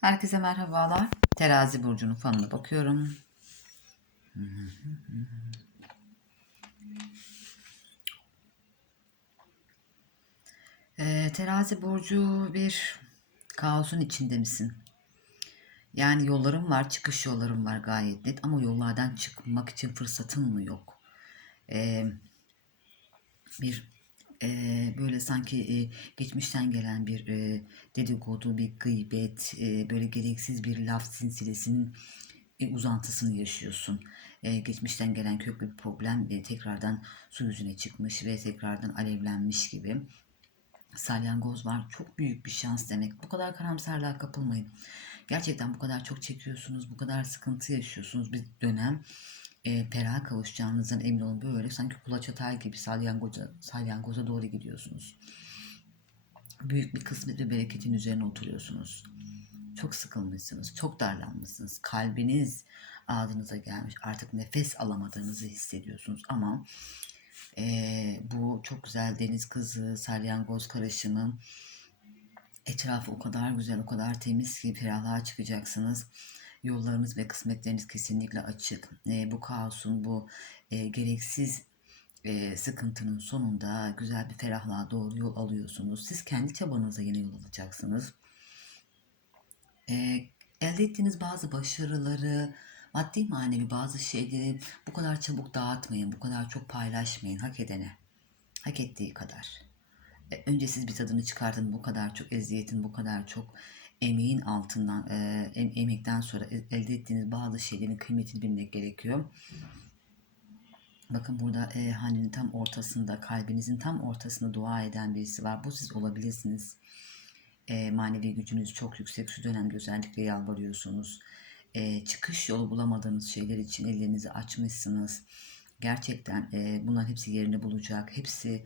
Herkese merhabalar. Terazi burcunun fanına bakıyorum. Ee, terazi burcu bir kaosun içinde misin? Yani yollarım var, çıkış yollarım var gayet net ama yollardan çıkmak için fırsatın mı yok? Ee, bir e, böyle sanki e, geçmişten gelen bir e, dedikodu, bir gıybet, e, böyle gereksiz bir laf silsilesinin e, uzantısını yaşıyorsun. E, geçmişten gelen köklü bir problem e, tekrardan su yüzüne çıkmış ve tekrardan alevlenmiş gibi. Salyangoz var. Çok büyük bir şans demek. Bu kadar karamsarlığa kapılmayın. Gerçekten bu kadar çok çekiyorsunuz, bu kadar sıkıntı yaşıyorsunuz bir dönem. E, peraha kavuşacağınızdan emin olun. Böyle sanki kulaç atar gibi salyangoza, salyangoza doğru gidiyorsunuz. Büyük bir kısmet ve bereketin üzerine oturuyorsunuz. Çok sıkılmışsınız, çok darlanmışsınız. Kalbiniz ağzınıza gelmiş. Artık nefes alamadığınızı hissediyorsunuz. Ama e, bu çok güzel deniz kızı, salyangoz karışımı. Etrafı o kadar güzel, o kadar temiz ki ferahlığa çıkacaksınız. Yollarınız ve kısmetleriniz kesinlikle açık. E, bu kaosun, bu e, gereksiz e, sıkıntının sonunda güzel bir ferahlığa doğru yol alıyorsunuz. Siz kendi çabanıza yine yol alacaksınız. E, elde ettiğiniz bazı başarıları, maddi manevi bazı şeyleri bu kadar çabuk dağıtmayın, bu kadar çok paylaşmayın hak edene. Hak ettiği kadar. E, önce siz bir tadını çıkartın bu kadar çok eziyetin, bu kadar çok emeğin altından, e, em- emekten sonra e- elde ettiğiniz bazı şeylerin kıymetini bilmek gerekiyor. Bakın burada e, hanenin tam ortasında, kalbinizin tam ortasında dua eden birisi var. Bu siz olabilirsiniz. E, manevi gücünüz çok yüksek. Şu dönemde özellikle yalvarıyorsunuz. E, çıkış yolu bulamadığınız şeyler için ellerinizi açmışsınız. Gerçekten e, bunların hepsi yerini bulacak. Hepsi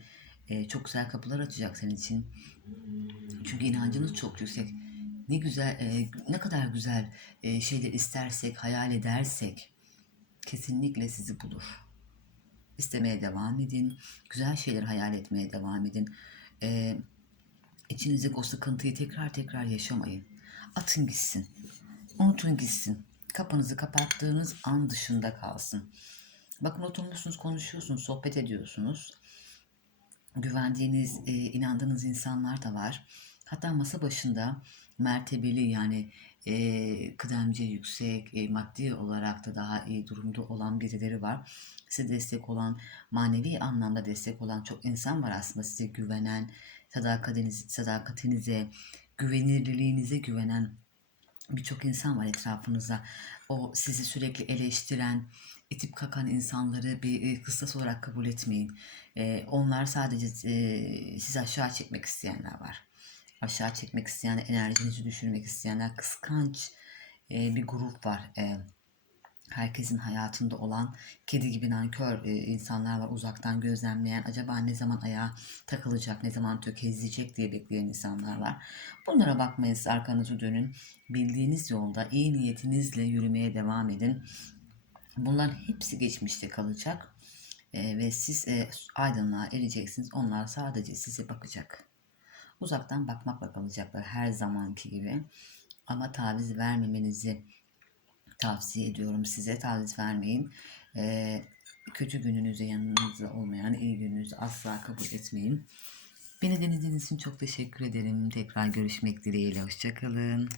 e, çok güzel kapılar açacak senin için. Çünkü inancınız çok yüksek. Ne güzel, e, ne kadar güzel e, şeyler istersek, hayal edersek kesinlikle sizi bulur. İstemeye devam edin. Güzel şeyler hayal etmeye devam edin. E, içinizdeki o sıkıntıyı tekrar tekrar yaşamayın. Atın gitsin. Unutun gitsin. Kapınızı kapattığınız an dışında kalsın. Bakın oturmuşsunuz, konuşuyorsunuz, sohbet ediyorsunuz. Güvendiğiniz, e, inandığınız insanlar da var. Hatta masa başında mertebeli yani e, kıdemci yüksek, e, maddi olarak da daha iyi durumda olan birileri var. Size destek olan, manevi anlamda destek olan çok insan var aslında size güvenen, sadakatiniz, sadakatinize, güvenilirliğinize güvenen birçok insan var etrafınızda. O sizi sürekli eleştiren, itip kakan insanları bir e, kıstas olarak kabul etmeyin. E, onlar sadece e, sizi aşağı çekmek isteyenler var. Aşağı çekmek isteyenler, enerjinizi düşürmek isteyenler, kıskanç e, bir grup var. E, herkesin hayatında olan kedi gibi nankör e, insanlar var uzaktan gözlemleyen acaba ne zaman ayağa takılacak ne zaman tökezleyecek diye bekleyen insanlar var. Bunlara bakmayın siz arkanızı dönün bildiğiniz yolda iyi niyetinizle yürümeye devam edin. Bunların hepsi geçmişte kalacak E, ve siz e, aydınlığa ereceksiniz onlar sadece size bakacak. Uzaktan bakmakla kalacaklar her zamanki gibi ama taviz vermemenizi tavsiye ediyorum size. Taviz vermeyin. Ee, kötü gününüzü yanınızda olmayan iyi gününüzü asla kabul etmeyin. Beni dinlediğiniz için çok teşekkür ederim. Tekrar görüşmek dileğiyle. Hoşçakalın.